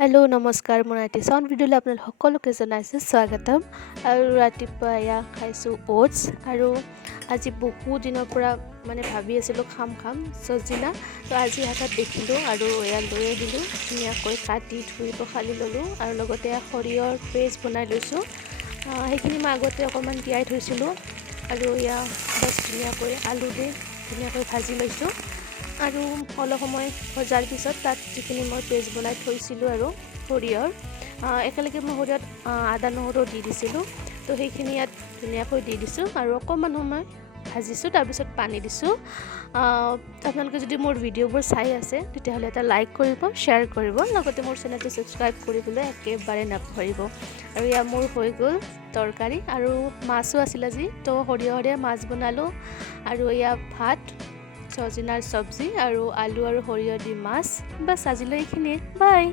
Hello' নমস্কাৰ মোৰ ৰাতি চাউণ্ড ভিডিঅ'লৈ আপোনালোক সকলোকে জনাইছোঁ স্বাগতম। আৰু ৰাতিপুৱা এয়া খাইছোঁ অ'টছ আৰু আজি বহু দিনৰ পৰা ভাবি আছিলোঁ খাম চজিনা। তো আজি হাতত দেখিলোঁ আৰু এয়া লৈ আহিলোঁ, ধুনীয়াকৈ কাটি ধুই পখালি ল'লোঁ আৰু লগতে সৰিয়হৰ পেষ্ট বনাই লৈছোঁ। সেইখিনি মই আগতে অকণমান তিয়াই থৈছিলোঁ আৰু এয়া বাছ ধুনীয়াকৈ আলু দি ধুনীয়াকৈ ভাজি লৈছোঁ। আৰু অলপ সময় ভজাৰ পিছত তাত যিখিনি মই পেষ্ট বনাই থৈছিলোঁ আৰু সৰিয়হৰ একেলগে মই সৰিয়হত আদা নহৰু দি দিছিলোঁ। তো সেইখিনি ইয়াত ধুনীয়াকৈ দি দিছোঁ আৰু অকণমান সময় ভাজিছোঁ, তাৰপিছত পানী দিছোঁ। আপোনালোকে যদি মোৰ ভিডিঅ'বোৰ চাই আছে তেতিয়াহ'লে এটা লাইক কৰিব, শ্বেয়াৰ কৰিব, লগতে মোৰ চেনেলটো ছাবস্ক্ৰাইব কৰিবলৈ একেবাৰে নাপাহৰিব। আৰু এয়া মোৰ হৈ গ'ল তৰকাৰী আৰু মাছো আছিল আজি, তো সৰিয়হৰে মাছ বনালোঁ আৰু এয়া ভাত, চজিনাৰ চব্জি আৰু আলু আৰু সৰিয়হ দি মাছ। বাছ আজিলৈ এইখিনিয়ে, বাই।